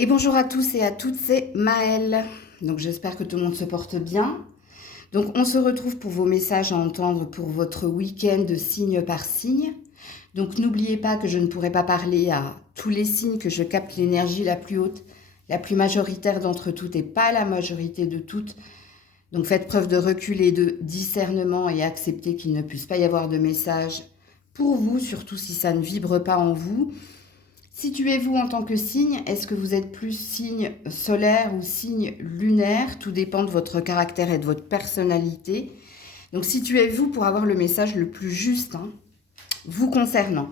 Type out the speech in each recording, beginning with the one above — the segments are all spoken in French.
Et bonjour à tous et à toutes, c'est Maëlle. Donc j'espère que tout le monde se porte bien. Donc on se retrouve pour vos messages à entendre pour votre week-end signe par signe. Donc n'oubliez pas que je ne pourrai pas parler à tous les signes, que je capte l'énergie la plus haute, la plus majoritaire d'entre toutes et pas la majorité de toutes. Donc faites preuve de recul et de discernement et acceptez qu'il ne puisse pas y avoir de message pour vous, surtout si ça ne vibre pas en vous. Situez-vous en tant que signe, est-ce que vous êtes plus signe solaire ou signe lunaire? Tout dépend de votre caractère et de votre personnalité. Donc situez-vous pour avoir le message le plus juste vous concernant.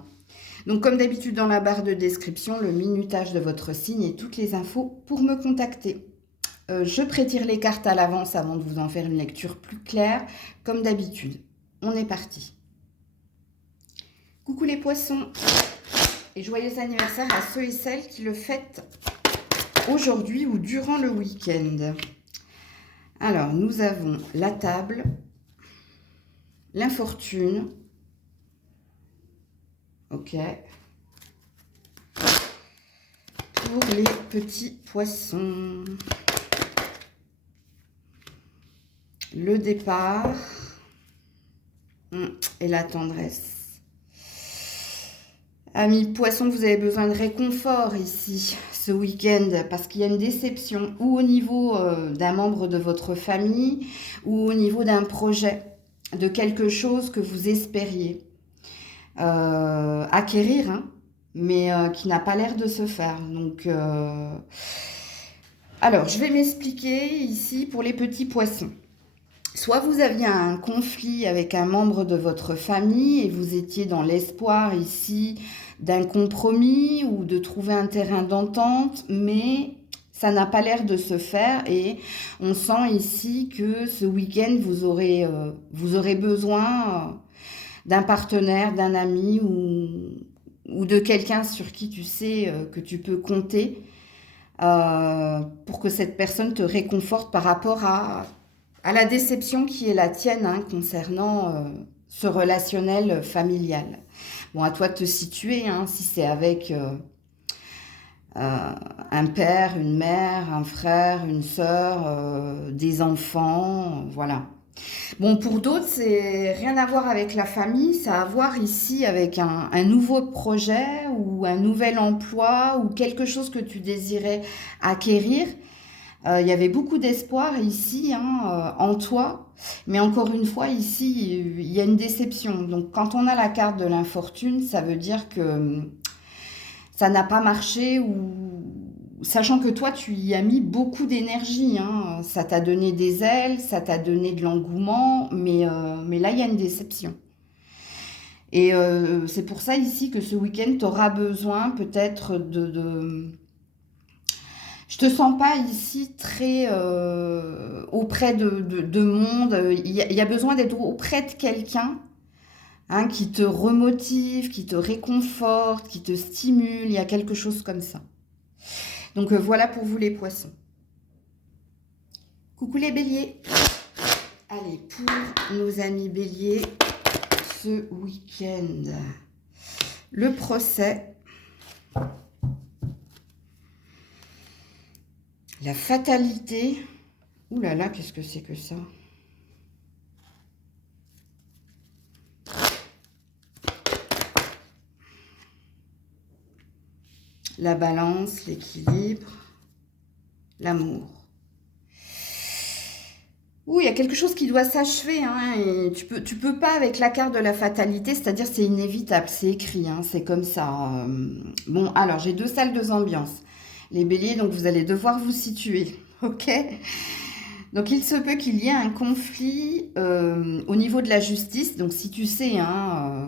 Donc comme d'habitude dans la barre de description, le minutage de votre signe et toutes les infos pour me contacter. Je prétire les cartes à l'avance avant de vous en faire une lecture plus claire, comme d'habitude. On est parti. Coucou les poissons! Et joyeux anniversaire à ceux et celles qui le fêtent aujourd'hui ou durant le week-end. Alors, nous avons la table, l'infortune, ok, pour les petits poissons. Le départ et la tendresse. Amis poissons, vous avez besoin de réconfort ici, ce week-end, parce qu'il y a une déception, ou au niveau d'un membre de votre famille, ou au niveau d'un projet, de quelque chose que vous espériez acquérir, mais qui n'a pas l'air de se faire. Donc, alors, je vais m'expliquer ici pour les petits poissons. Soit vous aviez un conflit avec un membre de votre famille et vous étiez dans l'espoir ici d'un compromis ou de trouver un terrain d'entente, mais ça n'a pas l'air de se faire et on sent ici que ce week-end vous aurez besoin d'un partenaire, d'un ami ou de quelqu'un sur qui tu sais que tu peux compter pour que cette personne te réconforte par rapport à la déception qui est la tienne concernant ce relationnel familial. Bon, à toi de te situer, si c'est avec un père, une mère, un frère, une sœur, des enfants, voilà. Bon, pour d'autres, c'est rien à voir avec la famille, ça a à voir ici avec un nouveau projet ou un nouvel emploi ou quelque chose que tu désirais acquérir. Il y avait beaucoup d'espoir ici en toi, mais encore une fois ici il y a une déception. Donc quand on a la carte de l'infortune, ça veut dire que ça n'a pas marché ou sachant que toi tu y as mis beaucoup d'énergie. Ça t'a donné des ailes, ça t'a donné de l'engouement, mais là il y a une déception. Et c'est pour ça ici que ce week-end tu auras besoin peut-être je te sens pas ici très auprès de monde. Il y a besoin d'être auprès de quelqu'un qui te remotive, qui te réconforte, qui te stimule. Il y a quelque chose comme ça. Donc voilà pour vous les poissons. Coucou les béliers. Allez, pour nos amis béliers, ce week-end, le procès. La fatalité. Ouh là là, qu'est-ce que c'est que ça? La balance, l'équilibre, l'amour. Ouh, il y a quelque chose qui doit s'achever, et tu peux pas avec la carte de la fatalité, c'est-à-dire c'est inévitable, c'est écrit, c'est comme ça. Bon, alors j'ai deux salles, deux ambiances. Les béliers, donc vous allez devoir vous situer, ok? Donc il se peut qu'il y ait un conflit au niveau de la justice. Donc si tu sais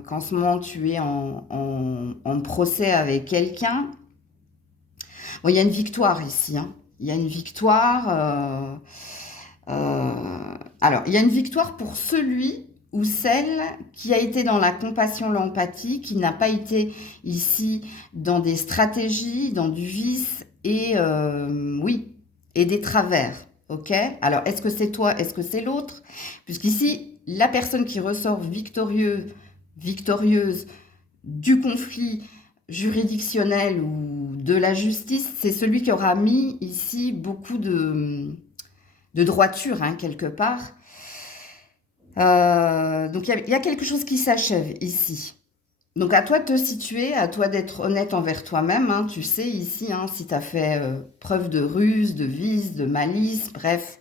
qu'en ce moment tu es en procès avec quelqu'un, bon, il y a une victoire ici. Il y a une victoire. Alors, il y a une victoire pour celui ou celle qui a été dans la compassion, l'empathie, qui n'a pas été ici dans des stratégies, dans du vice et oui, et des travers. Ok? Alors, est-ce que c'est toi? Est-ce que c'est l'autre? Puisqu'ici, la personne qui ressort victorieuse du conflit juridictionnel ou de la justice, c'est celui qui aura mis ici beaucoup de droiture, hein, quelque part. Donc il y a quelque chose qui s'achève ici. Donc à toi de te situer, à toi d'être honnête envers toi-même, hein. Tu sais ici, hein, si tu as fait preuve de ruse, de vice, de malice, bref.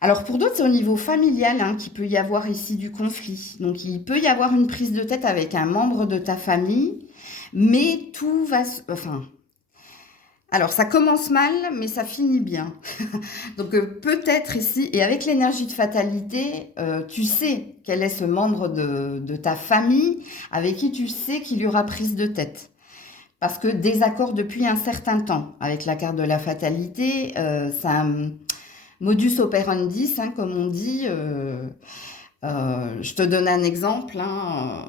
Alors pour d'autres, c'est au niveau familial, hein, qu'il peut y avoir ici du conflit. Donc il peut y avoir une prise de tête avec un membre de ta famille, mais tout va... Enfin, alors ça commence mal, mais ça finit bien. Donc peut-être ici, et avec l'énergie de fatalité, tu sais quel est ce membre de ta famille avec qui tu sais qu'il y aura prise de tête. Parce que désaccord depuis un certain temps. Avec la carte de la fatalité, c'est un modus operandi, hein, comme on dit. Je te donne un exemple. Hein,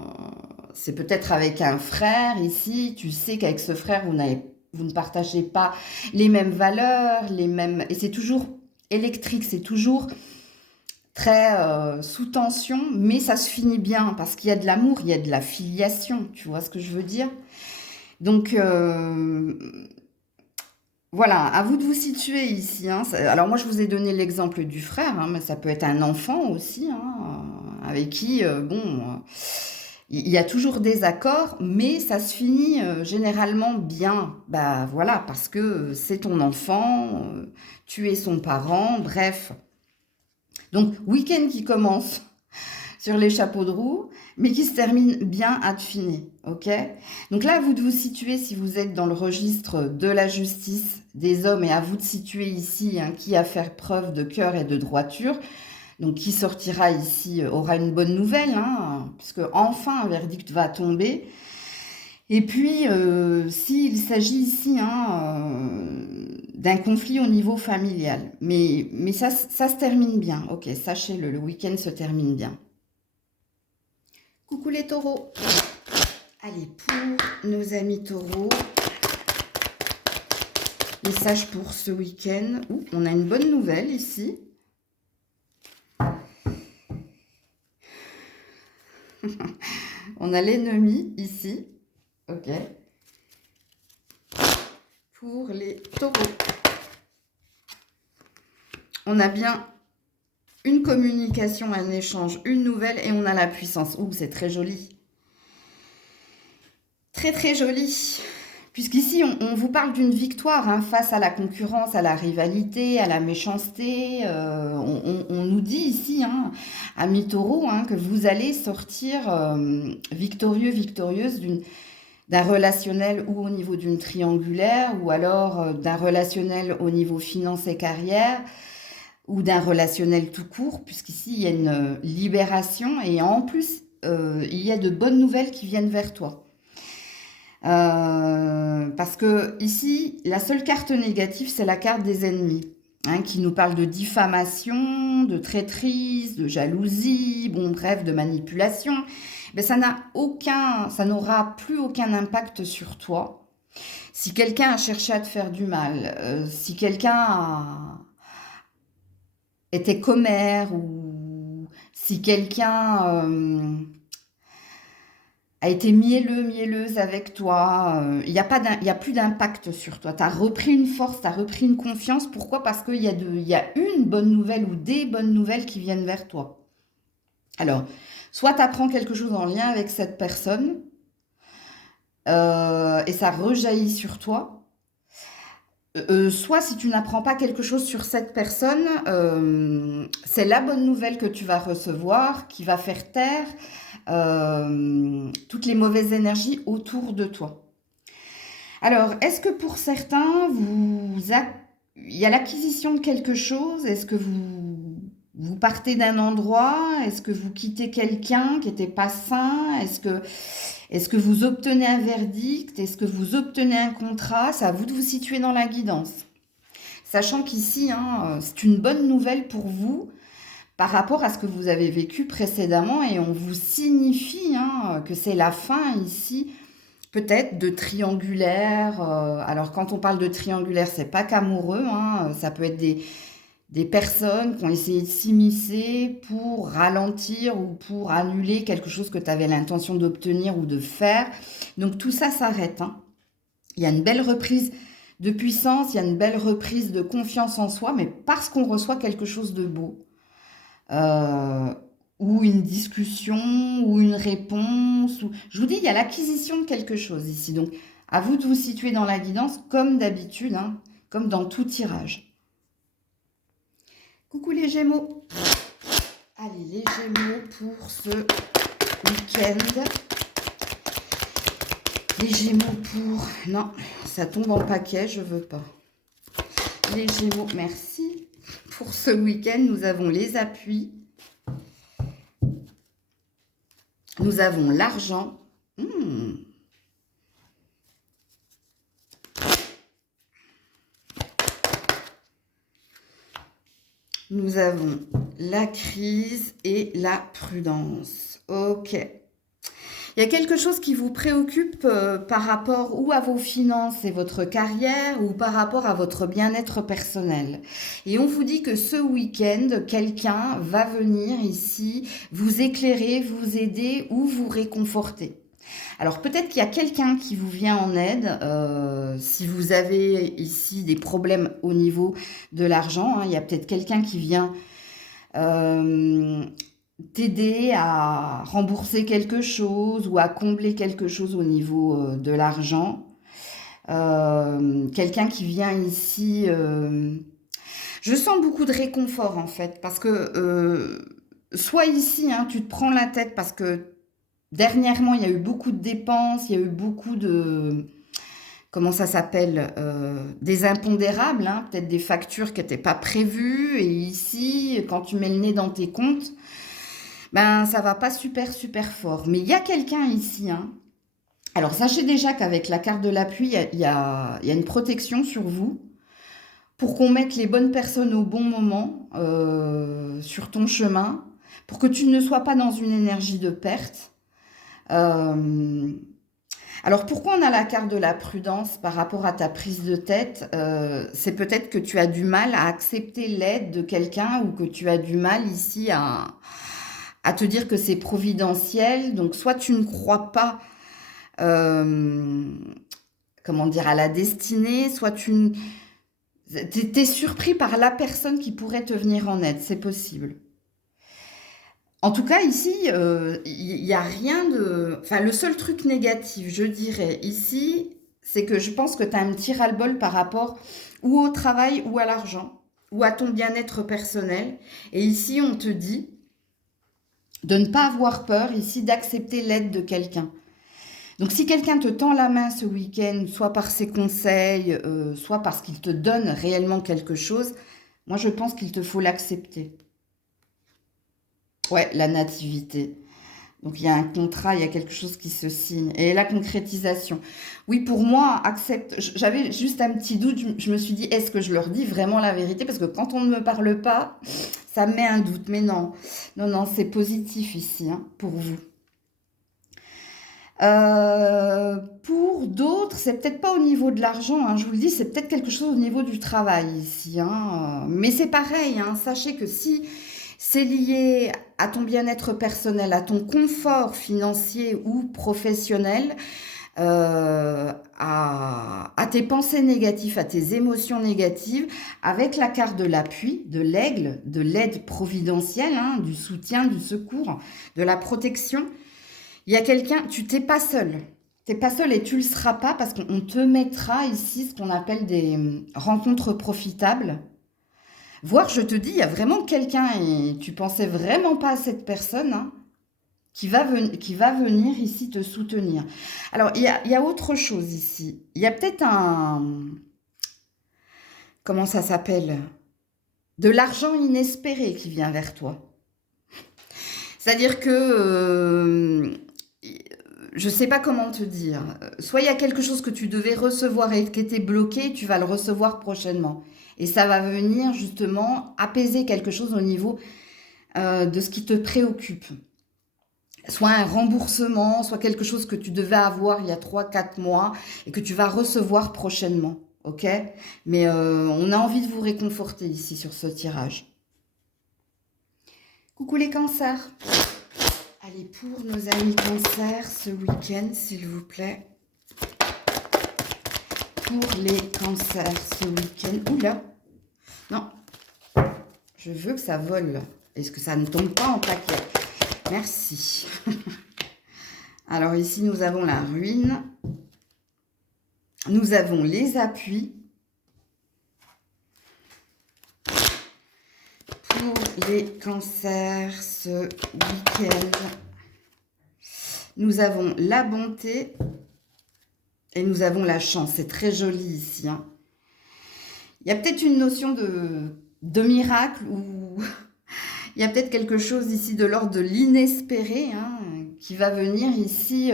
c'est peut-être avec un frère ici. Tu sais qu'avec ce frère, vous ne partagez pas les mêmes valeurs, les mêmes... Et c'est toujours électrique, c'est toujours très sous tension, mais ça se finit bien parce qu'il y a de l'amour, il y a de la filiation. Tu vois ce que je veux dire? Donc, voilà, à vous de vous situer ici. Hein. Alors moi, je vous ai donné l'exemple du frère, hein, mais ça peut être un enfant aussi, hein, avec qui, il y a toujours des accords, mais ça se finit généralement bien. Bah voilà, parce que c'est ton enfant, tu es son parent, bref. Donc, week-end qui commence sur les chapeaux de roue, mais qui se termine bien à finer, ok? Donc là, à vous de vous situer si vous êtes dans le registre de la justice des hommes, et à vous de situer ici, hein, qui a fait preuve de cœur et de droiture. Donc qui sortira ici aura une bonne nouvelle, hein, puisque enfin un verdict va tomber. Et puis, s'il s'agit ici, hein, d'un conflit au niveau familial, mais ça se termine bien, ok, sachez-le, le week-end se termine bien. Coucou les taureaux. Allez, pour nos amis taureaux, message pour ce week-end. On a une bonne nouvelle ici. On a l'ennemi ici. Ok. Pour les taureaux. On a bien une communication, un échange, une nouvelle, et on a la puissance. C'est très joli. Très très joli. Puisqu'ici, on vous parle d'une victoire, hein, face à la concurrence, à la rivalité, à la méchanceté. On nous dit ici, hein, amis taureaux, hein, que vous allez sortir victorieux, victorieuse d'un relationnel ou au niveau d'une triangulaire, ou alors d'un relationnel au niveau finance et carrière, ou d'un relationnel tout court, puisqu'ici, il y a une libération, et en plus, il y a de bonnes nouvelles qui viennent vers toi. Parce que ici, la seule carte négative, c'est la carte des ennemis, hein, qui nous parle de diffamation, de traîtrise, de jalousie, bon bref, de manipulation. Mais ça n'aura plus aucun impact sur toi. Si quelqu'un a cherché à te faire du mal, si quelqu'un était commère, ou si quelqu'un a été mielleuse avec toi, il n'y a plus d'impact sur toi. Tu as repris une force, tu as repris une confiance. Pourquoi? Parce qu'il y a une bonne nouvelle ou des bonnes nouvelles qui viennent vers toi. Alors, soit tu apprends quelque chose en lien avec cette personne, et ça rejaillit sur toi. Soit si tu n'apprends pas quelque chose sur cette personne, c'est la bonne nouvelle que tu vas recevoir qui va faire taire toutes les mauvaises énergies autour de toi. Alors, est-ce que pour certains, il y a l'acquisition de quelque chose? Est-ce que vous partez d'un endroit? Est-ce que vous quittez quelqu'un qui n'était pas sain? Est-ce que vous obtenez un verdict? Est-ce que vous obtenez un contrat? C'est à vous de vous situer dans la guidance. Sachant qu'ici, hein, c'est une bonne nouvelle pour vous par rapport à ce que vous avez vécu précédemment, et on vous signifie, hein, que c'est la fin ici, peut-être de triangulaire. Alors quand on parle de triangulaire, c'est pas qu'amoureux, hein, ça peut être des personnes qui ont essayé de s'immiscer pour ralentir ou pour annuler quelque chose que tu avais l'intention d'obtenir ou de faire. Donc tout ça s'arrête, hein. Il y a une belle reprise de puissance, il y a une belle reprise de confiance en soi, mais parce qu'on reçoit quelque chose de beau. Euh, ou une discussion, ou une réponse. Je vous dis, il y a l'acquisition de quelque chose ici. Donc, à vous de vous situer dans la guidance, comme d'habitude, hein, comme dans tout tirage. Coucou les Gémeaux. Allez, les Gémeaux pour ce week-end. Les Gémeaux pour... Non, ça tombe en paquet, je veux pas. Les Gémeaux, merci. Pour ce week-end, nous avons les appuis. Nous avons l'argent. Nous avons la crise et la prudence. Ok. Il y a quelque chose qui vous préoccupe par rapport ou à vos finances et votre carrière ou par rapport à votre bien-être personnel. Et on vous dit que ce week-end, quelqu'un va venir ici vous éclairer, vous aider ou vous réconforter. Alors peut-être qu'il y a quelqu'un qui vous vient en aide, si vous avez ici des problèmes au niveau de l'argent, hein, il y a peut-être quelqu'un qui vient t'aider à rembourser quelque chose ou à combler quelque chose au niveau de l'argent. Quelqu'un qui vient ici... je sens beaucoup de réconfort en fait, parce que soit ici, hein, tu te prends la tête parce que dernièrement, il y a eu beaucoup de dépenses, il y a eu beaucoup de... Comment ça s'appelle des impondérables, hein, peut-être des factures qui n'étaient pas prévues. Et ici, quand tu mets le nez dans tes comptes, ben ça va pas super fort. Mais il y a quelqu'un ici. Hein. Alors, sachez déjà qu'avec la carte de l'appui, il y a une protection sur vous pour qu'on mette les bonnes personnes au bon moment sur ton chemin, pour que tu ne sois pas dans une énergie de perte. Alors pourquoi on a la carte de la prudence par rapport à ta prise de tête? C'est peut-être que tu as du mal à accepter l'aide de quelqu'un ou que tu as du mal ici à te dire que c'est providentiel. Donc soit tu ne crois pas comment dire, à la destinée, soit tu es surpris par la personne qui pourrait te venir en aide, c'est possible. En tout cas, ici, il n'y a rien de... Enfin, le seul truc négatif, je dirais, ici, c'est que je pense que tu as un petit ras-le-bol par rapport ou au travail ou à l'argent, ou à ton bien-être personnel. Et ici, on te dit de ne pas avoir peur, ici, d'accepter l'aide de quelqu'un. Donc, si quelqu'un te tend la main ce week-end, soit par ses conseils, soit parce qu'il te donne réellement quelque chose, moi, je pense qu'il te faut l'accepter. Ouais, la nativité. Donc, il y a un contrat, il y a quelque chose qui se signe. Et la concrétisation. Oui, pour moi, accepte. J'avais juste un petit doute. Je me suis dit, est-ce que je leur dis vraiment la vérité? Parce que quand on ne me parle pas, ça me met un doute. Mais non, non, non, c'est positif ici, hein, pour vous. Pour d'autres, c'est peut-être pas au niveau de l'argent, hein, je vous le dis, c'est peut-être quelque chose au niveau du travail ici. Hein, mais c'est pareil, hein, sachez que si c'est lié à ton bien-être personnel, à ton confort financier ou professionnel, à tes pensées négatives, à tes émotions négatives, avec la carte de l'appui, de l'aigle, de l'aide providentielle, hein, du soutien, du secours, de la protection, il y a quelqu'un, tu t'es pas seul. Tu n'es pas seul et tu le seras pas parce qu'on te mettra ici ce qu'on appelle des rencontres profitables. Voire, je te dis, il y a vraiment quelqu'un, et tu pensais vraiment pas à cette personne, hein, qui va venir ici te soutenir. Alors, il y a autre chose ici. Il y a peut-être un... Comment ça s'appelle? De l'argent inespéré qui vient vers toi. C'est-à-dire que... je ne sais pas comment te dire. Soit il y a quelque chose que tu devais recevoir et qui était bloqué, tu vas le recevoir prochainement. Et ça va venir justement apaiser quelque chose au niveau de ce qui te préoccupe. Soit un remboursement, soit quelque chose que tu devais avoir il y a 3-4 mois et que tu vas recevoir prochainement. Ok? Mais on a envie de vous réconforter ici sur ce tirage. Coucou les cancers. Allez, pour nos amis cancers, ce week-end, s'il vous plaît. pour les cancers ce week-end. Oula, non, je veux que ça vole. Est-ce que ça ne tombe pas en paquet? Merci. Alors ici, nous avons la ruine. Nous avons les appuis. Pour les cancers ce week-end, nous avons la bonté et nous avons la chance. C'est très joli ici, hein. Il y a peut-être une notion de miracle ou il y a peut-être quelque chose ici de l'ordre de l'inespéré, hein, qui va venir ici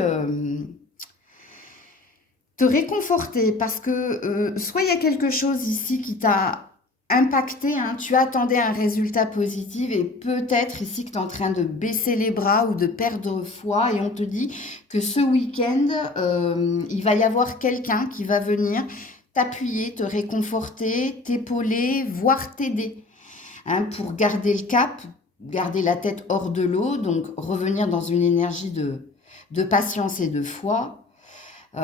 te réconforter parce que soit il y a quelque chose ici qui t'a impacté, hein, tu attendais un résultat positif et peut-être ici que tu es en train de baisser les bras ou de perdre foi et on te dit que ce week-end, il va y avoir quelqu'un qui va venir t'appuyer, te réconforter, t'épauler, voire t'aider, hein, pour garder le cap, garder la tête hors de l'eau, donc revenir dans une énergie de patience et de foi. Ouais.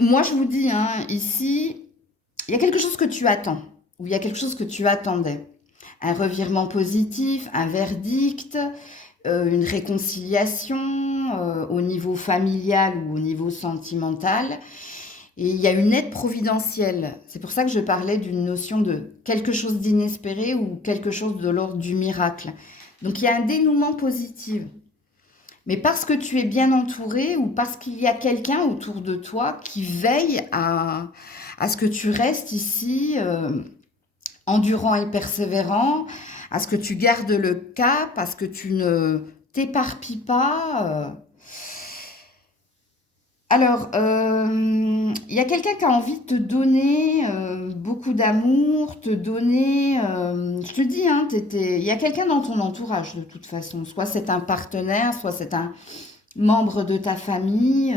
Moi, je vous dis, hein, ici, il y a quelque chose que tu attends, ou il y a quelque chose que tu attendais. Un revirement positif, un verdict, une réconciliation au niveau familial ou au niveau sentimental. Et il y a une aide providentielle. C'est pour ça que je parlais d'une notion de quelque chose d'inespéré ou quelque chose de l'ordre du miracle. Donc, il y a un dénouement positif. Mais parce que tu es bien entouré ou parce qu'il y a quelqu'un autour de toi qui veille à ce que tu restes ici endurant et persévérant, à ce que tu gardes le cap, à ce que tu ne t'éparpilles pas. Alors, il y a quelqu'un qui a envie de te donner beaucoup d'amour, te donner, je te dis, hein, il y a quelqu'un dans ton entourage de toute façon. Soit c'est un partenaire, soit c'est un membre de ta famille.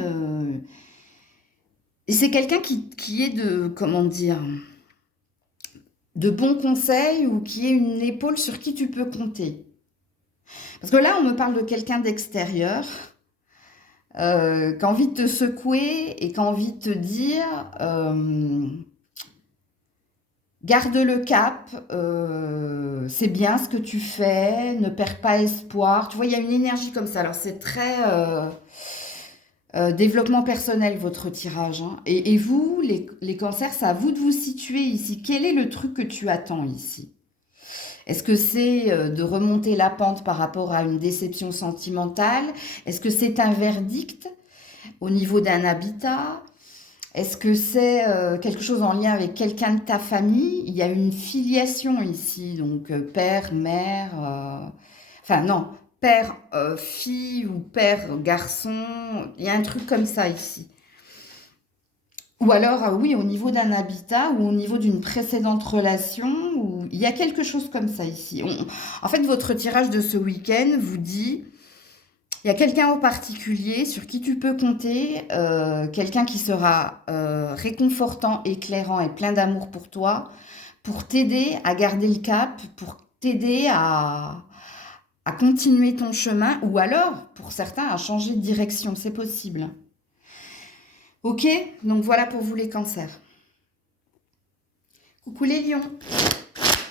Et c'est quelqu'un qui est comment dire, de bons conseils ou qui est une épaule sur qui tu peux compter. Parce que là, on me parle de quelqu'un d'extérieur. Qui a envie de te secouer et qui a envie de te dire garde le cap, c'est bien ce que tu fais, ne perds pas espoir. Tu vois, il y a une énergie comme ça. Alors, c'est très développement personnel, votre tirage, hein. Et vous, les cancers, c'est à vous de vous situer ici. Quel est le truc que tu attends ici? Est-ce que c'est de remonter la pente par rapport à une déception sentimentale? Est-ce que c'est un verdict au niveau d'un habitat? Est-ce que c'est quelque chose en lien avec quelqu'un de ta famille? Il y a une filiation ici, donc père, mère, enfin non, père, fille ou père, garçon. Il y a un truc comme ça ici. Ou alors, oui, au niveau d'un habitat ou au niveau d'une précédente relation, ou il y a quelque chose comme ça ici. En fait, votre tirage de ce week-end vous dit, il y a quelqu'un en particulier sur qui tu peux compter, quelqu'un qui sera réconfortant, éclairant et plein d'amour pour toi, pour t'aider à garder le cap, pour t'aider à continuer ton chemin, ou alors, pour certains, à changer de direction. C'est possible. Ok, donc voilà pour vous les cancers. Coucou les lions.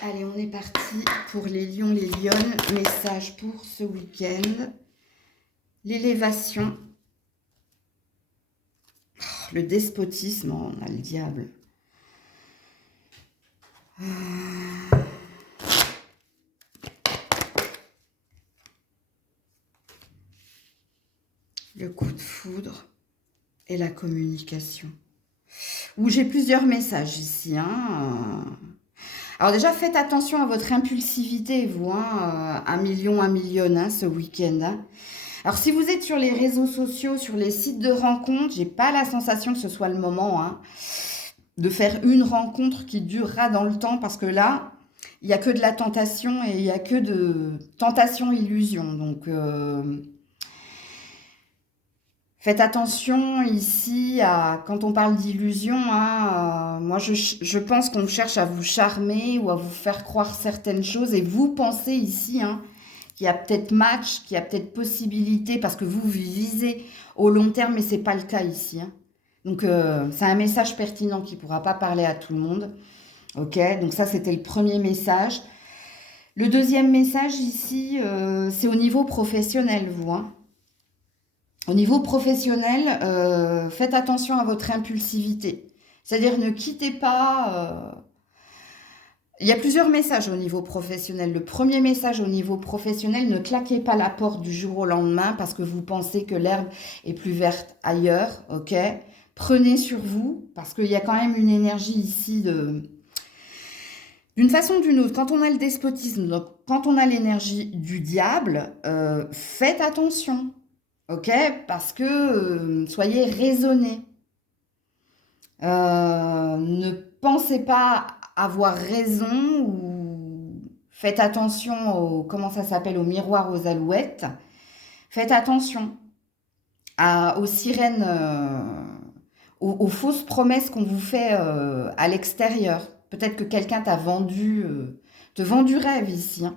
Allez, on est parti pour les lions, les lionnes. Message pour ce week-end. L'élévation. Oh, le despotisme, on a le diable. Le coup de foudre et la communication. Où j'ai plusieurs messages ici, hein. Alors déjà, faites attention à votre impulsivité, vous, hein, 1 million, 1 million, hein, ce week-end, hein. Alors, si vous êtes sur les réseaux sociaux, sur les sites de rencontres, j'ai pas la sensation que ce soit le moment, hein, de faire une rencontre qui durera dans le temps, parce que là, il n'y a que de la tentation et il n'y a que de tentation-illusion. Donc, faites attention ici à quand on parle d'illusion, hein, moi je pense qu'on cherche à vous charmer ou à vous faire croire certaines choses et vous pensez ici, hein, qu'il y a peut-être match, qu'il y a peut-être possibilité, parce que vous visez au long terme, mais ce n'est pas le cas ici, hein. Donc, c'est un message pertinent qui ne pourra pas parler à tout le monde. Ok, donc ça, c'était le premier message. Le deuxième message ici, c'est au niveau professionnel, vous, hein. Au niveau professionnel, faites attention à votre impulsivité. C'est-à-dire, ne quittez pas... Il y a plusieurs messages au niveau professionnel. Le premier message au niveau professionnel, ne claquez pas la porte du jour au lendemain parce que vous pensez que l'herbe est plus verte ailleurs, ok? Prenez sur vous parce qu'il y a quand même une énergie ici d'une façon ou d'une autre. Quand on a le despotisme, donc quand on a l'énergie du diable, faites attention, ok? Parce que soyez raisonnés. Ne pensez pas avoir raison ou faites attention au, comment ça s'appelle, au miroir aux alouettes. Faites attention aux sirènes, aux fausses promesses qu'on vous fait à l'extérieur. Peut-être que quelqu'un te vend du rêve ici, hein.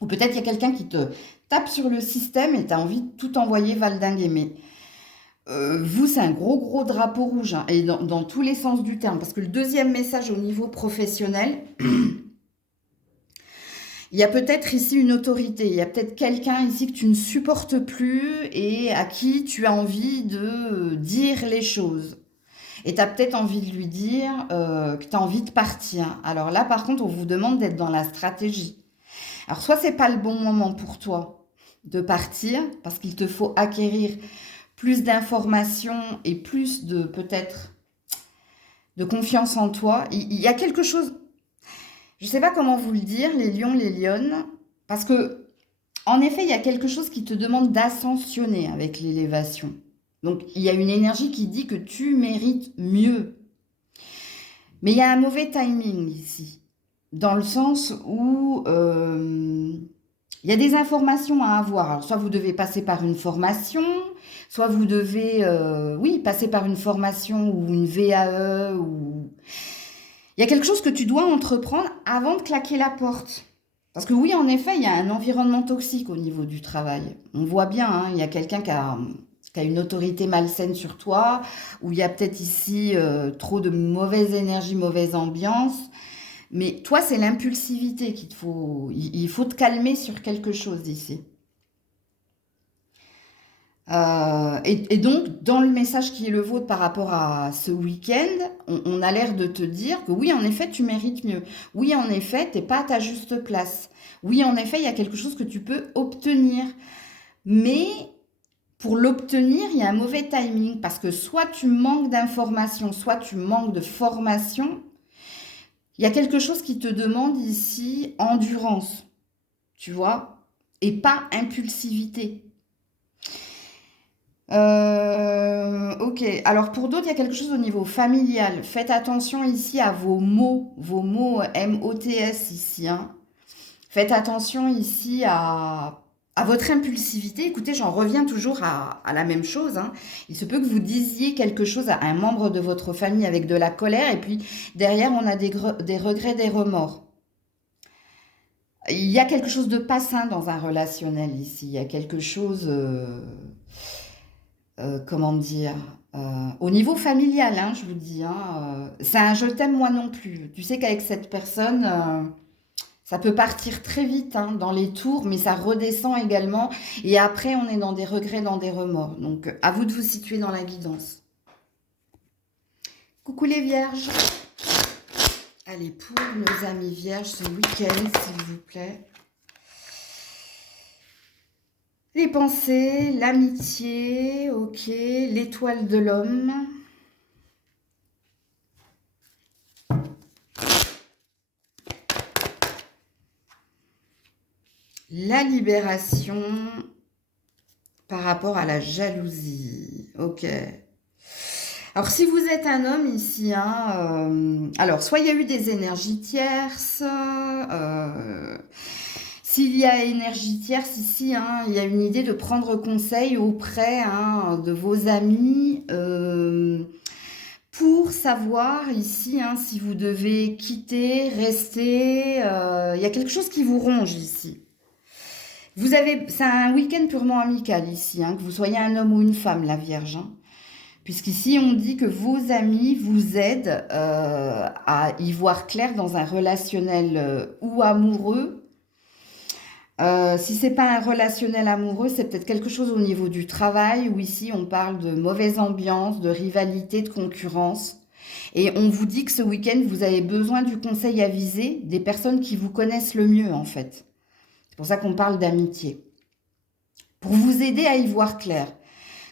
Ou peut-être qu'il y a quelqu'un qui te tape sur le système et tu as envie de tout envoyer valdinguer. Mais vous, c'est un gros drapeau rouge, hein, et dans tous les sens du terme. Parce que le deuxième message au niveau professionnel, il y a peut-être ici une autorité. Il y a peut-être quelqu'un ici que tu ne supportes plus et à qui tu as envie de dire les choses. Et tu as peut-être envie de lui dire que tu as envie de partir. Alors là, par contre, on vous demande d'être dans la stratégie. Alors, soit c'est pas le bon moment pour toi de partir, parce qu'il te faut acquérir plus d'informations et plus de, peut-être, de confiance en toi. Il y a quelque chose, je ne sais pas comment vous le dire, les lions, les lionnes, parce que, en effet, il y a quelque chose qui te demande d'ascensionner avec l'élévation. Donc, il y a une énergie qui dit que tu mérites mieux. Mais il y a un mauvais timing ici, dans le sens où il y a des informations à avoir. Alors, soit vous devez passer par une formation, soit vous devez, oui, passer par une formation ou une VAE. Ou... Il y a quelque chose que tu dois entreprendre avant de claquer la porte. Parce que oui, en effet, il y a un environnement toxique au niveau du travail. On voit bien, hein, il y a quelqu'un qui a une autorité malsaine sur toi, ou il y a peut-être ici trop de mauvaise énergie, mauvaise ambiance. Mais toi, c'est l'impulsivité qu'il te faut. Il faut te calmer sur quelque chose ici. Et donc, dans le message qui est le vôtre par rapport à ce week-end, on a l'air de te dire que oui, en effet, tu mérites mieux. Oui, en effet, tu n'es pas à ta juste place. Oui, en effet, il y a quelque chose que tu peux obtenir. Mais pour l'obtenir, il y a un mauvais timing parce que soit tu manques d'informations, soit tu manques de formation. Il y a quelque chose qui te demande ici endurance, tu vois, et pas impulsivité. Ok, alors pour d'autres, il y a quelque chose au niveau familial. Faites attention ici à vos mots MOTS ici, hein. Faites attention ici à votre impulsivité. Écoutez, j'en reviens toujours à la même chose, hein. Il se peut que vous disiez quelque chose à un membre de votre famille avec de la colère et puis derrière, on a des regrets, des remords. Il y a quelque chose de pas sain dans un relationnel ici. Il y a quelque chose, comment dire, au niveau familial, hein, je vous dis, hein, c'est un je t'aime moi non plus. Tu sais qu'avec cette personne, ça peut partir très vite, hein, dans les tours, mais ça redescend également. Et après, on est dans des regrets, dans des remords. Donc, à vous de vous situer dans la guidance. Coucou les vierges. Allez, pour nos amis vierges, ce week-end, s'il vous plaît. Les pensées, l'amitié, ok, l'étoile de l'homme. La libération par rapport à la jalousie. Ok. Alors, si vous êtes un homme ici, hein, alors, soit il y a eu des énergies tierces, s'il y a énergie tierce ici, hein, il y a une idée de prendre conseil auprès, hein, de vos amis pour savoir ici, hein, si vous devez quitter, rester. Il y a quelque chose qui vous ronge ici. C'est un week-end purement amical ici, hein, que vous soyez un homme ou une femme, la Vierge, hein. Puisqu'ici, on dit que vos amis vous aident à y voir clair dans un relationnel ou amoureux. Si c'est pas un relationnel amoureux, c'est peut-être quelque chose au niveau du travail, où ici, on parle de mauvaise ambiance, de rivalité, de concurrence. Et on vous dit que ce week-end, vous avez besoin du conseil avisé des personnes qui vous connaissent le mieux, en fait. C'est pour ça qu'on parle d'amitié. Pour vous aider à y voir clair.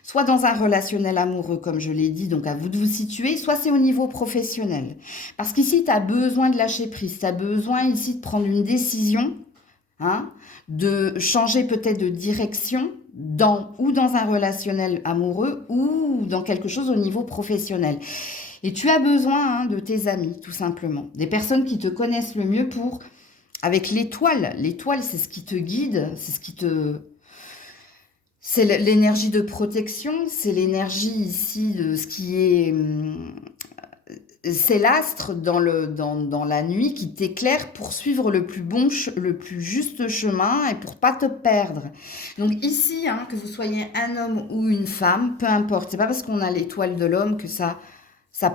Soit dans un relationnel amoureux, comme je l'ai dit, donc à vous de vous situer, soit c'est au niveau professionnel. Parce qu'ici, tu as besoin de lâcher prise, tu as besoin ici de prendre une décision, hein, de changer peut-être de direction ou dans un relationnel amoureux ou dans quelque chose au niveau professionnel. Et tu as besoin, hein, de tes amis, tout simplement. Des personnes qui te connaissent le mieux avec l'étoile. L'étoile, c'est ce qui te guide, c'est l'énergie de protection, c'est l'énergie ici de ce qui est... C'est l'astre dans la nuit qui t'éclaire pour suivre le plus juste chemin et pour pas te perdre. Donc ici, hein, que vous soyez un homme ou une femme, peu importe. C'est pas parce qu'on a l'étoile de l'homme que ça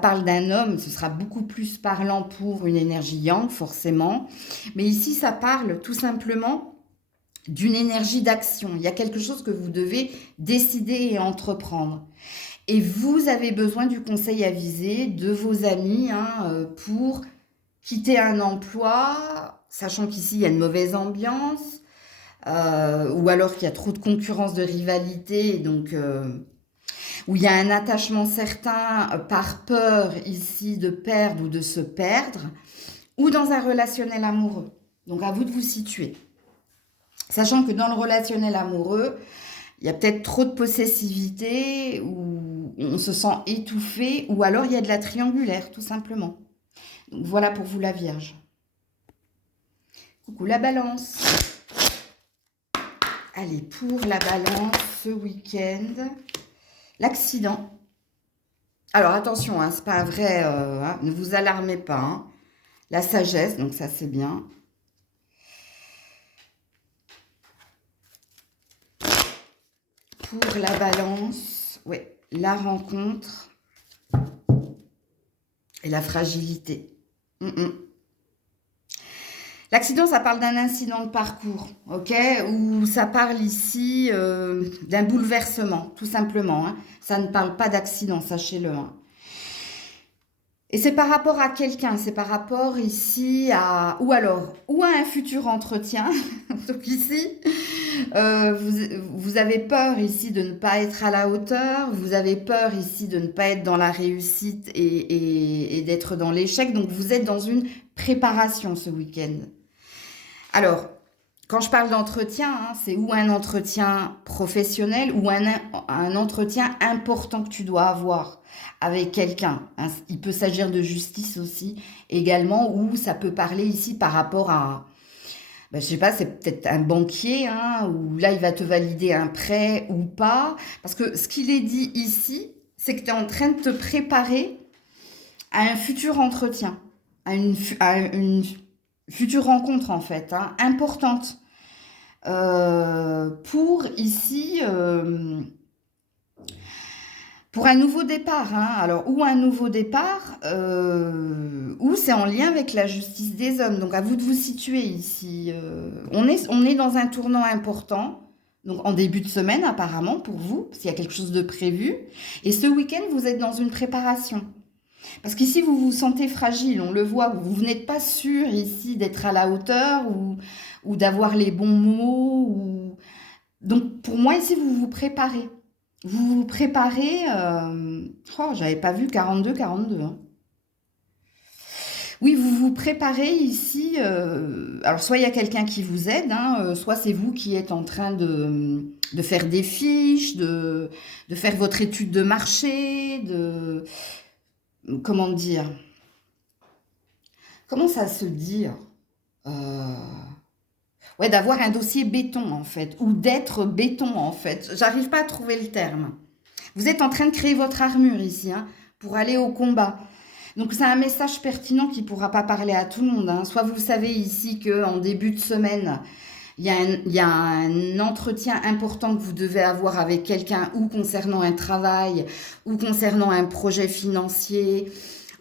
parle d'un homme. Ce sera beaucoup plus parlant pour une énergie yang, forcément. Mais ici, ça parle tout simplement d'une énergie d'action. Il y a quelque chose que vous devez décider et entreprendre. Et vous avez besoin du conseil avisé de vos amis, hein, pour quitter un emploi, sachant qu'ici, il y a une mauvaise ambiance, ou alors qu'il y a trop de concurrence, de rivalité, donc où il y a un attachement certain par peur ici de perdre ou de se perdre, ou dans un relationnel amoureux. Donc à vous de vous situer. Sachant que dans le relationnel amoureux, il y a peut-être trop de possessivité, ou on se sent étouffé, ou alors il y a de la triangulaire, tout simplement. Donc voilà pour vous la Vierge. Coucou la Balance. Allez, pour la Balance, ce week-end, l'accident. Alors attention, hein, c'est pas un vrai... hein, ne vous alarmez pas. Hein. La sagesse, donc ça c'est bien. Pour la Balance, ouais, la rencontre et la fragilité. L'accident, ça parle d'un incident de parcours, ok? Ou ça parle ici d'un bouleversement, tout simplement. Hein. Ça ne parle pas d'accident, sachez-le. Hein. Et c'est par rapport à quelqu'un, c'est par rapport ici à... Ou à un futur entretien. Donc ici, vous avez peur ici de ne pas être à la hauteur, vous avez peur ici de ne pas être dans la réussite et d'être dans l'échec. Donc vous êtes dans une préparation ce week-end. Alors, quand je parle d'entretien, hein, c'est ou un entretien professionnel ou un entretien important que tu dois avoir avec quelqu'un. Hein. Il peut s'agir de justice aussi, également, ou ça peut parler ici par rapport à, ben, je sais pas, c'est peut-être un banquier, hein, où là, il va te valider un prêt ou pas. Parce que ce qu'il est dit ici, c'est que tu es en train de te préparer à un futur entretien, à une future rencontre, en fait, hein, importante. Pour ici, pour un nouveau départ, hein. Alors, ou un nouveau départ, ou c'est en lien avec la justice des hommes. Donc, à vous de vous situer ici. On est dans un tournant important, donc en début de semaine apparemment pour vous, parce qu'il y a quelque chose de prévu. Et ce week-end, vous êtes dans une préparation. Parce qu'ici, vous vous sentez fragile, on le voit, vous n'êtes pas sûr ici d'être à la hauteur ou d'avoir les bons mots. Donc, pour moi, ici, vous vous préparez. Vous vous préparez... Oh, j'avais pas vu 42, hein. Oui, vous vous préparez ici... alors, soit il y a quelqu'un qui vous aide, hein, soit c'est vous qui êtes en train de faire des fiches, de faire votre étude de marché, comment dire? Comment ça se dit? Ouais, d'avoir un dossier béton, en fait, ou d'être béton, en fait. J'arrive pas à trouver le terme. Vous êtes en train de créer votre armure ici, hein, pour aller au combat. Donc, c'est un message pertinent qui ne pourra pas parler à tout le monde. Hein. Soit vous savez ici qu'en début de semaine, il y a un entretien important que vous devez avoir avec quelqu'un ou concernant un travail, ou concernant un projet financier,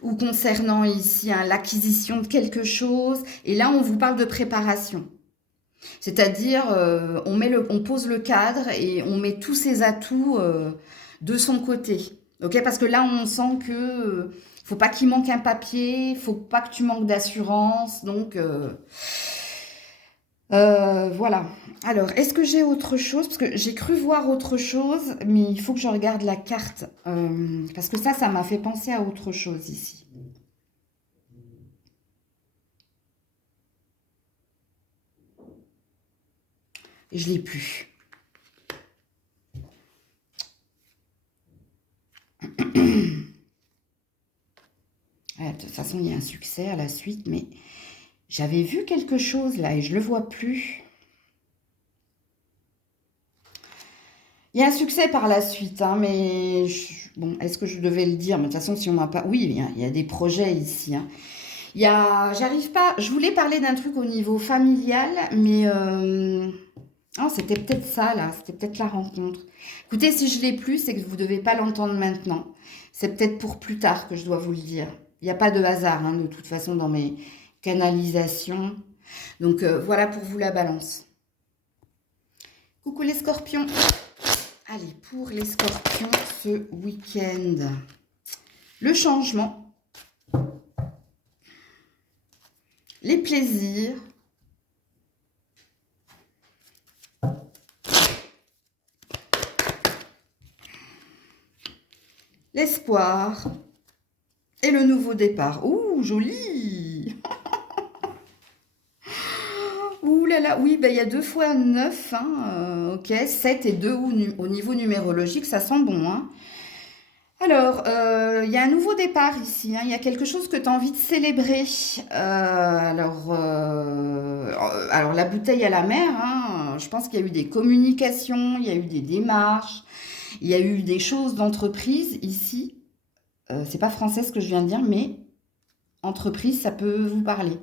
ou concernant ici hein, l'acquisition de quelque chose. Et là, on vous parle de préparation. C'est-à-dire, on pose le cadre et on met tous ses atouts de son côté. Ok? Parce que là, on sent que faut pas qu'il manque un papier, faut pas que tu manques d'assurance. Donc, voilà. Alors, est-ce que j'ai autre chose? Parce que j'ai cru voir autre chose, mais il faut que je regarde la carte. Parce que ça m'a fait penser à autre chose ici. Et je l'ai plus. Ouais, de toute façon, il y a un succès à la suite, mais j'avais vu quelque chose là et je le vois plus. Il y a un succès par la suite, hein, mais bon, est-ce que je devais le dire? Mais de toute façon, si on m'a pas... Oui, il y a des projets ici, hein. J'arrive pas... Je voulais parler d'un truc au niveau familial, mais... Oh, c'était peut-être ça, là. C'était peut-être la rencontre. Écoutez, si je l'ai plus, c'est que vous devez pas l'entendre maintenant. C'est peut-être pour plus tard que je dois vous le dire. Il n'y a pas de hasard, hein, de toute façon, dans mes canalisations. Donc, voilà pour vous la balance. Coucou les scorpions. Allez, pour les scorpions, ce week-end, le changement, les plaisirs, l'espoir et le nouveau départ. Ouh, joli! Ouh là là, oui, ben, il y a 2 fois 9, hein, ok, 7 et 2 au niveau numérologique, ça sent bon, hein. Alors, il y a un nouveau départ ici, hein. Il y a quelque chose que tu as envie de célébrer. Alors, la bouteille à la mer, hein, je pense qu'il y a eu des communications, il y a eu des démarches, il y a eu des choses d'entreprise ici. C'est pas français ce que je viens de dire, mais entreprise, ça peut vous parler.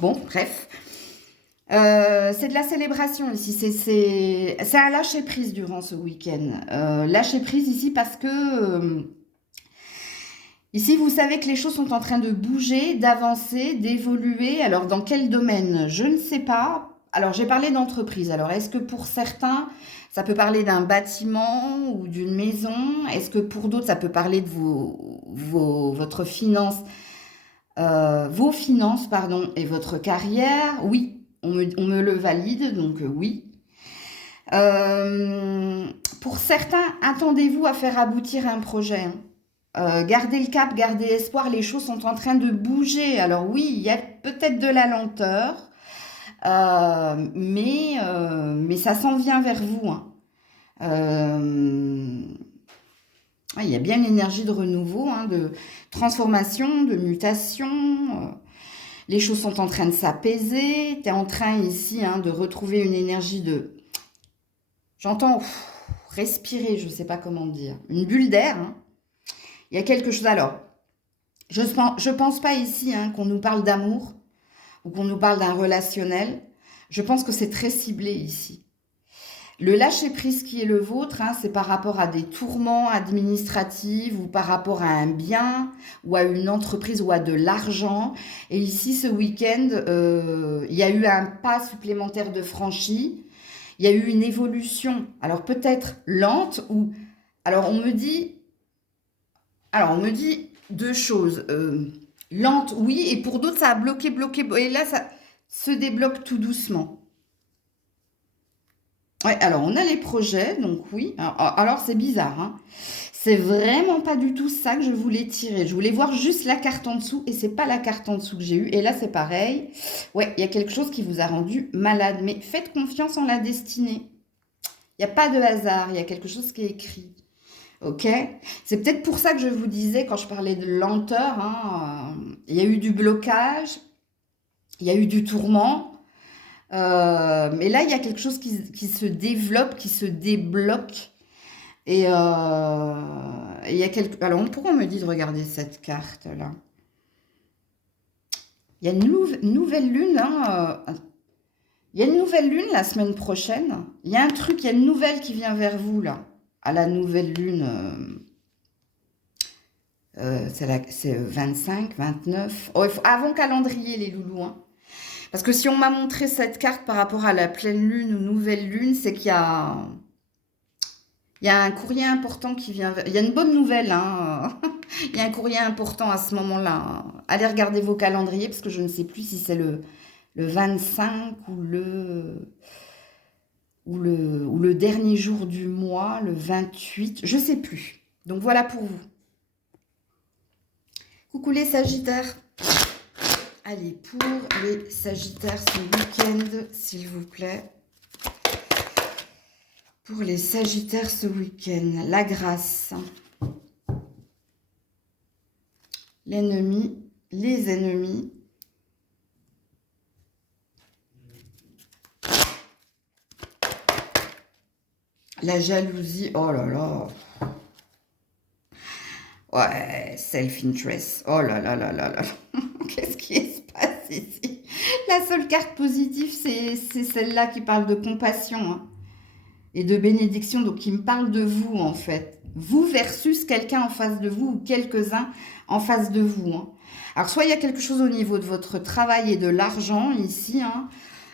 Bon, bref. C'est de la célébration ici. C'est un lâcher prise durant ce week-end. Lâcher prise ici parce que ici, vous savez que les choses sont en train de bouger, d'avancer, d'évoluer. Alors, dans quel domaine? Je ne sais pas. Alors, j'ai parlé d'entreprise. Alors, est-ce que pour certains, ça peut parler d'un bâtiment ou d'une maison? Est-ce que pour d'autres, ça peut parler de votre finance, vos finances, pardon, et votre carrière? Oui, on me le valide, donc oui. Euh, pour certains, attendez-vous à faire aboutir un projet, hein. Gardez le cap, gardez espoir, les choses sont en train de bouger. Alors oui, il y a peut-être de la lenteur, mais ça s'en vient vers vous, hein. Euh, ouais, il y a bien l'énergie de renouveau, hein, de transformation, de mutation. Les choses sont en train de s'apaiser. Tu es en train ici hein, de retrouver une énergie de... J'entends respirer, je ne sais pas comment dire. Une bulle d'air, hein. Il y a quelque chose. Alors, je pense pas ici hein, qu'on nous parle d'amour ou qu'on nous parle d'un relationnel. Je pense que c'est très ciblé ici. Le lâcher-prise qui est le vôtre, hein, c'est par rapport à des tourments administratifs ou par rapport à un bien ou à une entreprise ou à de l'argent. Et ici, ce week-end, il y a eu un pas supplémentaire de franchi. Il y a eu une évolution. Alors peut-être lente ou... Alors on me dit deux choses. Lente, oui, et pour d'autres, ça a bloqué. Et là, ça se débloque tout doucement. Ouais, alors on a les projets, donc oui. Alors, c'est bizarre, hein. C'est vraiment pas du tout ça que je voulais tirer. Je voulais voir juste la carte en dessous et c'est pas la carte en dessous que j'ai eue. Et là, c'est pareil. Ouais, il y a quelque chose qui vous a rendu malade. Mais faites confiance en la destinée. Il n'y a pas de hasard, il y a quelque chose qui est écrit. Ok? C'est peut-être pour ça que je vous disais, quand je parlais de lenteur, hein, il y a eu du blocage, il y a eu du tourment. Mais là, il y a quelque chose qui se développe, qui se débloque. Et il y a quelque... Alors, pourquoi on me dit de regarder cette carte-là? Il y a une nouvelle lune, hein, Il y a une nouvelle lune la semaine prochaine. Il y a un truc, il y a une nouvelle qui vient vers vous, là. À la nouvelle lune, c'est 25, 29. Oh, avant calendrier, les loulous, hein. Parce que si on m'a montré cette carte par rapport à la pleine lune ou nouvelle lune, c'est qu'il y a un courrier important qui vient. Il y a une bonne nouvelle, hein. Il y a un courrier important à ce moment-là, hein. Allez regarder vos calendriers parce que je ne sais plus si c'est le 25 ou le dernier jour du mois, le 28, je ne sais plus. Donc voilà pour vous. Coucou les Sagittaires. Allez, pour les Sagittaires ce week-end, s'il vous plaît. Pour les Sagittaires ce week-end, la grâce. L'ennemi, les ennemis. La jalousie, oh là là. Ouais, self-interest. Oh là là là là là. Qu'est-ce qui se passe ici? La seule carte positive, c'est celle-là qui parle de compassion, hein, et de bénédiction. Donc, qui me parle de vous, en fait. Vous versus quelqu'un en face de vous ou quelques-uns en face de vous, hein. Alors, soit il y a quelque chose au niveau de votre travail et de l'argent ici, hein,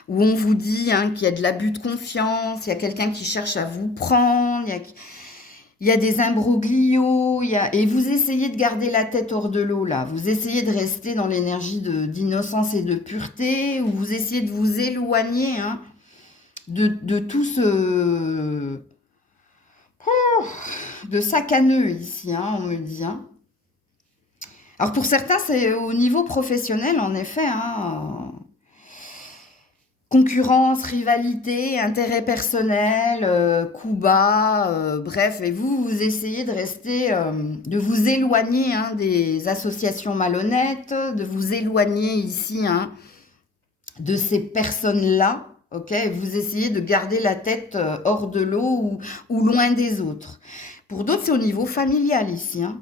où on vous dit, hein, qu'il y a de l'abus de confiance, il y a quelqu'un qui cherche à vous prendre, il y a des imbroglios, et vous essayez de garder la tête hors de l'eau, là. Vous essayez de rester dans l'énergie d'innocence et de pureté, ou vous essayez de vous éloigner, hein, de tout ce... de sacaneux ici, hein, on me dit, hein. Alors pour certains, c'est au niveau professionnel, en effet, hein. Concurrence, rivalité, intérêt personnel, coup bas, bref, et vous essayez de rester, de vous éloigner, hein, des associations malhonnêtes, de vous éloigner ici, hein, de ces personnes-là, ok? Vous essayez de garder la tête hors de l'eau ou loin des autres. Pour d'autres, c'est au niveau familial ici, hein.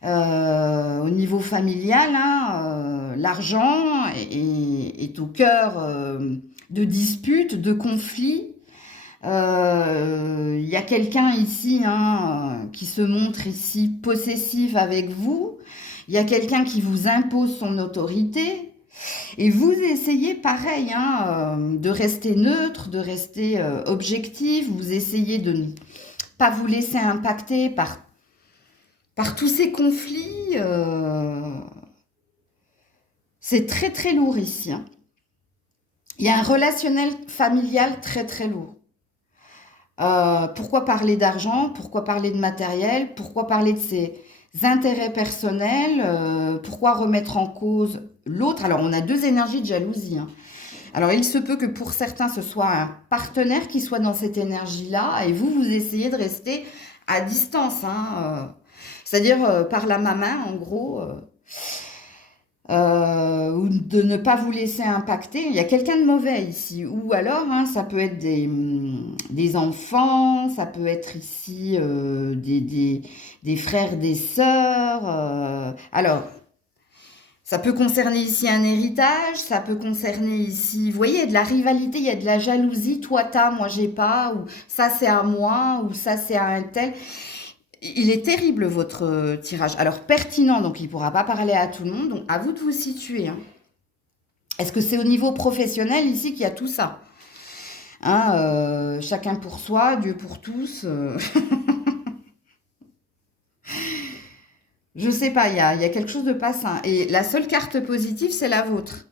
Au niveau familial, hein, l'argent est au cœur de disputes, de conflits. Il y a quelqu'un ici, hein, qui se montre ici possessif avec vous. Il y a quelqu'un qui vous impose son autorité. Et vous essayez pareil, hein, de rester neutre, de rester objectif. Vous essayez de ne pas vous laisser impacter par tous ces conflits. C'est très très lourd ici, hein. Il y a un relationnel familial très très lourd. Pourquoi parler d'argent? Pourquoi parler de matériel? Pourquoi parler de ses intérêts personnels? Pourquoi remettre en cause l'autre? Alors, on a deux énergies de jalousie, hein. Alors, il se peut que pour certains, ce soit un partenaire qui soit dans cette énergie-là, et vous essayez de rester à distance, hein, c'est-à-dire par la main, en gros, ou de ne pas vous laisser impacter. Il y a quelqu'un de mauvais ici. Ou alors, hein, ça peut être des enfants, ça peut être ici des frères, des sœurs. Alors, ça peut concerner ici un héritage, ça peut concerner ici, vous voyez, il y a de la rivalité, il y a de la jalousie, toi t'as, moi j'ai pas, ou ça c'est à moi, ou ça c'est à un tel. Il est terrible votre tirage. Alors pertinent, donc il ne pourra pas parler à tout le monde, donc à vous de vous situer, hein. Est-ce que c'est au niveau professionnel ici qu'il y a tout ça, hein, chacun pour soi, Dieu pour tous. Je sais pas, il y a quelque chose de pas sain. Et la seule carte positive, c'est la vôtre.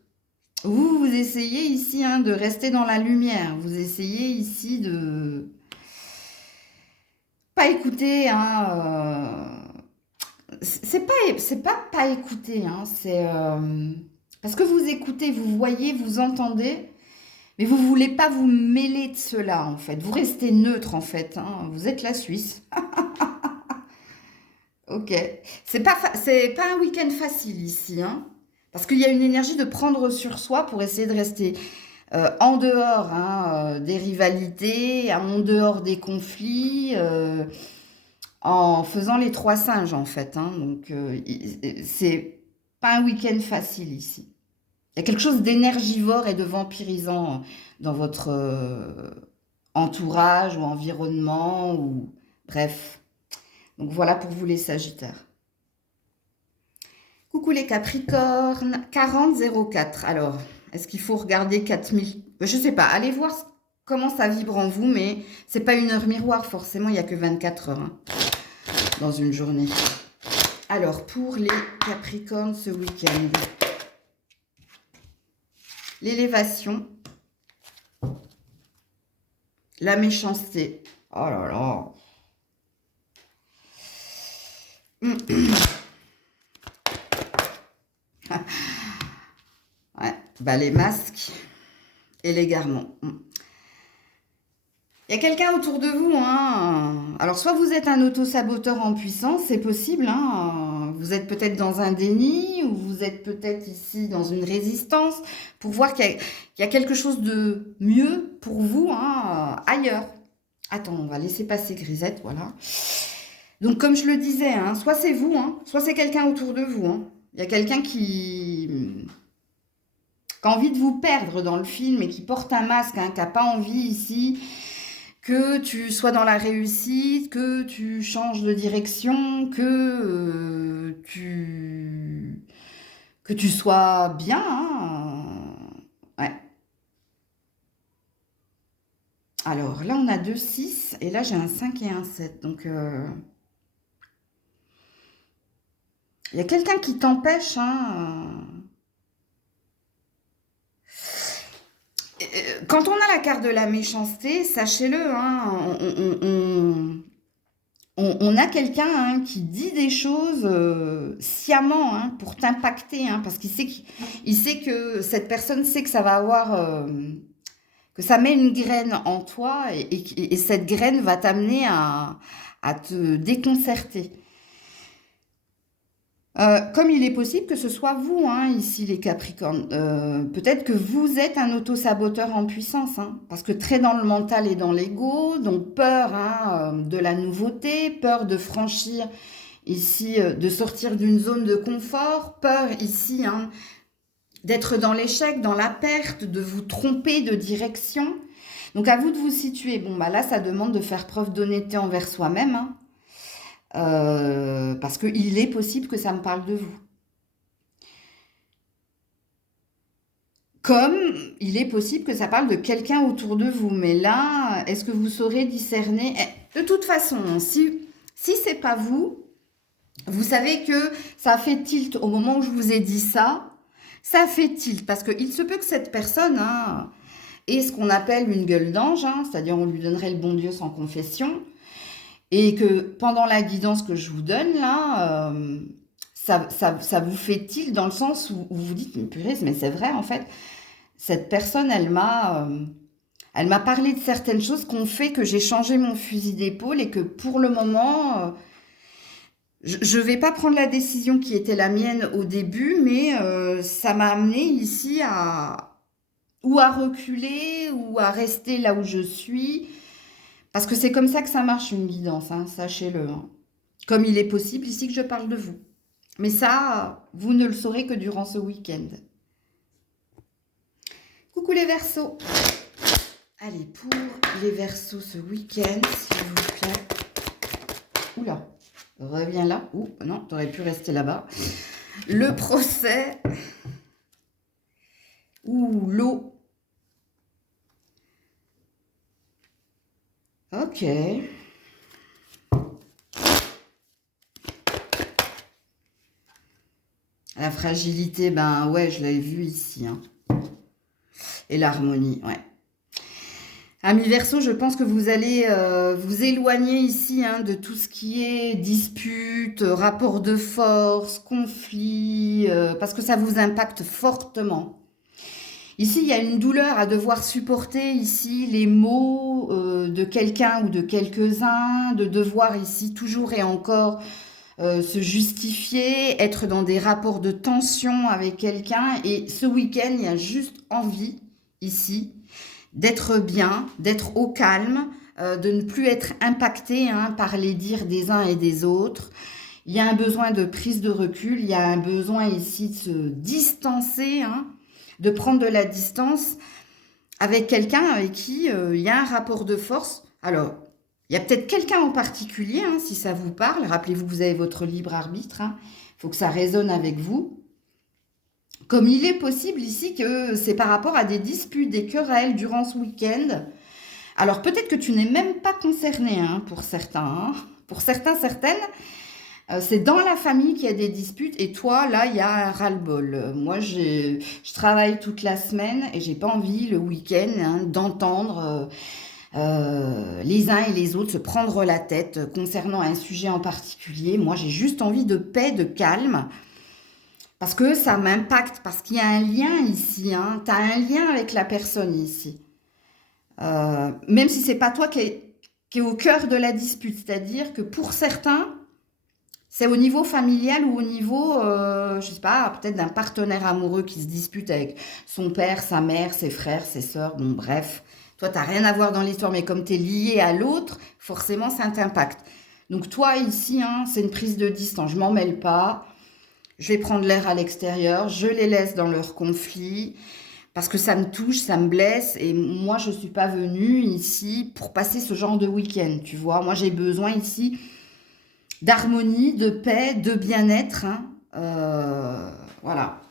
Vous essayez ici, hein, de rester dans la lumière. Vous essayez ici de pas écouter, hein. C'est pas écouter, hein. C'est parce que vous écoutez, vous voyez, vous entendez, mais vous voulez pas vous mêler de cela, en fait. Vous restez neutre, en fait, hein. Vous êtes la Suisse. Ok. C'est pas un week-end facile ici, hein, parce qu'il y a une énergie de prendre sur soi pour essayer de rester en dehors, hein, des rivalités, en dehors des conflits, en faisant les trois singes, en fait, hein. Donc, c'est pas un week-end facile ici. Il y a quelque chose d'énergivore et de vampirisant dans votre entourage ou environnement, ou bref. Donc voilà pour vous les Sagittaires. Coucou les Capricornes, 4004. Alors, est-ce qu'il faut regarder 4000? Je ne sais pas, allez voir comment ça vibre en vous, mais c'est pas une heure miroir, forcément, il n'y a que 24 heures hein, dans une journée. Alors, pour les Capricornes ce week-end, l'élévation, la méchanceté. Oh là là. Ouais, bah les masques et l'égarement. Il y a quelqu'un autour de vous, hein. Alors, soit vous êtes un auto-saboteur en puissance, c'est possible, hein. Vous êtes peut-être dans un déni, ou vous êtes peut-être ici dans une résistance, pour voir qu'il y a quelque chose de mieux pour vous, hein, ailleurs. Attends, on va laisser passer Grisette, voilà. Donc, comme je le disais, hein, soit c'est vous, hein, soit c'est quelqu'un autour de vous, hein. Il y a quelqu'un qui a envie de vous perdre dans le film et qui porte un masque, hein, qui n'a pas envie ici que tu sois dans la réussite, que tu changes de direction, que tu sois bien. Hein. Ouais. Alors là, on a 2 6 et là, j'ai un 5 et un 7. Donc, il y a quelqu'un qui t'empêche. Hein, Quand on a la carte de la méchanceté, sachez-le, hein, on a quelqu'un hein, qui dit des choses sciemment hein, pour t'impacter, hein, parce qu'il sait que cette personne sait que ça va avoir, que ça met une graine en toi et cette graine va t'amener à te déconcerter. Comme il est possible que ce soit vous, hein, ici les Capricornes, peut-être que vous êtes un auto-saboteur en puissance, hein, parce que très dans le mental et dans l'ego, donc peur hein, de la nouveauté, peur de franchir ici, de sortir d'une zone de confort, peur ici hein, d'être dans l'échec, dans la perte, de vous tromper de direction. Donc à vous de vous situer. Bon, bah là, ça demande de faire preuve d'honnêteté envers soi-même, hein. Parce qu'il est possible que ça me parle de vous. Comme il est possible que ça parle de quelqu'un autour de vous. Mais là, est-ce que vous saurez discerner? De toute façon, si c'est pas vous, vous savez que ça a fait tilt au moment où je vous ai dit ça. Ça a fait tilt parce qu'il se peut que cette personne hein, ait ce qu'on appelle une gueule d'ange, hein, c'est-à-dire on lui donnerait le bon Dieu sans confession. Et que pendant la guidance que je vous donne, là, ça vous fait tilt dans le sens où vous dites, mais purée, mais c'est vrai, en fait, cette personne, elle m'a parlé de certaines choses qui ont fait que j'ai changé mon fusil d'épaule et que pour le moment, je ne vais pas prendre la décision qui était la mienne au début, mais ça m'a amené ici ou à reculer ou à rester là où je suis. Parce que c'est comme ça que ça marche une guidance, hein, sachez-le. Hein. Comme il est possible ici que je parle de vous. Mais ça, vous ne le saurez que durant ce week-end. Coucou les Verseaux. Allez, pour les Verseaux ce week-end, s'il vous plaît. Oula, reviens là. Ouh, non, t'aurais pu rester là-bas. Le procès. Ouh, l'eau. Ok. La fragilité, ben ouais, je l'avais vu ici. Hein. Et l'harmonie, ouais. Amis Verseau, je pense que vous allez vous éloigner ici hein, de tout ce qui est dispute, rapport de force, conflit, parce que ça vous impacte fortement. Ici, il y a une douleur à devoir supporter ici les mots de quelqu'un ou de quelques-uns, de devoir ici toujours et encore se justifier, être dans des rapports de tension avec quelqu'un. Et ce week-end, il y a juste envie ici d'être bien, d'être au calme, de ne plus être impacté hein, par les dires des uns et des autres. Il y a un besoin de prise de recul, il y a un besoin ici de se distancer, hein, de prendre de la distance avec quelqu'un avec qui il y a un rapport de force. Alors, il y a peut-être quelqu'un en particulier, hein, si ça vous parle. Rappelez-vous que vous avez votre libre arbitre. Hein. Il faut que ça résonne avec vous. Comme il est possible ici que c'est par rapport à des disputes, des querelles durant ce week-end. Alors peut-être que tu n'es même pas concerné hein, pour certains. Hein. Pour certains, certaines, c'est dans la famille qu'il y a des disputes et toi, là, il y a un ras-le-bol. Moi, je travaille toute la semaine et j'ai pas envie le week-end hein, d'entendre les uns et les autres se prendre la tête concernant un sujet en particulier. Moi, j'ai juste envie de paix, de calme. Parce que ça m'impacte, parce qu'il y a un lien ici, hein. Tu as un lien avec la personne ici. Même si c'est pas toi qui est au cœur de la dispute. C'est-à-dire que pour certains, c'est au niveau familial ou au niveau, je sais pas, peut-être d'un partenaire amoureux qui se dispute avec son père, sa mère, ses frères, ses sœurs, bon bref. Toi, tu n'as rien à voir dans l'histoire, mais comme tu es lié à l'autre, forcément, ça t'impacte. Donc toi, ici, hein, c'est une prise de distance. Je m'en mêle pas. Je vais prendre l'air à l'extérieur. Je les laisse dans leur conflit parce que ça me touche, ça me blesse. Et moi, je ne suis pas venue ici pour passer ce genre de week-end, tu vois. Moi, j'ai besoin ici d'harmonie, de paix, de bien-être. Hein. Voilà.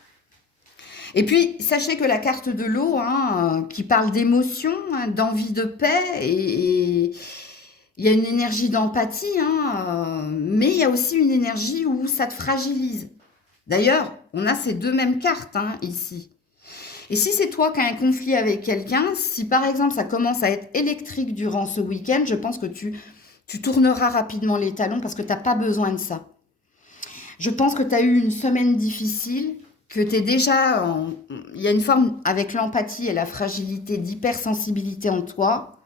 Et puis, sachez que la carte de l'eau, hein, qui parle d'émotion, hein, d'envie de paix, et il y a une énergie d'empathie, hein, mais il y a aussi une énergie où ça te fragilise. D'ailleurs, on a ces deux mêmes cartes hein, ici. Et si c'est toi qui as un conflit avec quelqu'un, si par exemple ça commence à être électrique durant ce week-end, je pense que tu tourneras rapidement les talons parce que tu n'as pas besoin de ça. Je pense que tu as eu une semaine difficile, que tu es déjà... il y a une forme avec l'empathie et la fragilité d'hypersensibilité en toi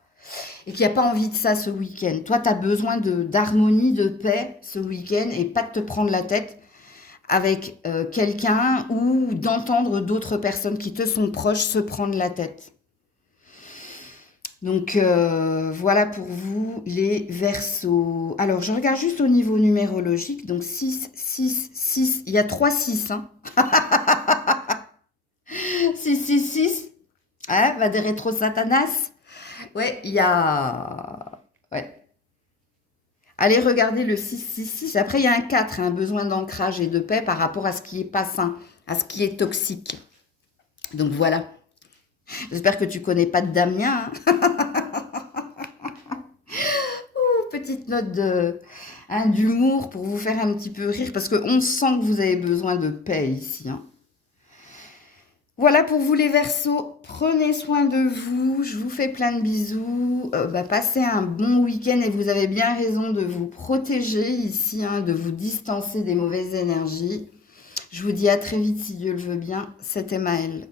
et qu'il n'y a pas envie de ça ce week-end. Toi, tu as besoin d'harmonie, de paix ce week-end et pas de te prendre la tête avec quelqu'un ou d'entendre d'autres personnes qui te sont proches se prendre la tête. Donc, voilà pour vous les Verseaux. Alors, je regarde juste au niveau numérologique. Donc, 6, 6, 6. Il y a 3 6. Hein. 6, 6, 6. Hein, va des rétro Satanas. Ouais, il y a... Ouais. Allez regarder le 6, 6, 6. Après, il y a un 4, hein, besoin d'ancrage et de paix par rapport à ce qui est pas sain, à ce qui est toxique. Donc, voilà. J'espère que tu connais pas de Damien. Hein. Petite note d'humour pour vous faire un petit peu rire, parce qu'on sent que vous avez besoin de paix ici. Hein. Voilà pour vous les Verseaux, prenez soin de vous, je vous fais plein de bisous, passez un bon week-end et vous avez bien raison de vous protéger ici, hein, de vous distancer des mauvaises énergies. Je vous dis à très vite si Dieu le veut bien, c'était Maëlle.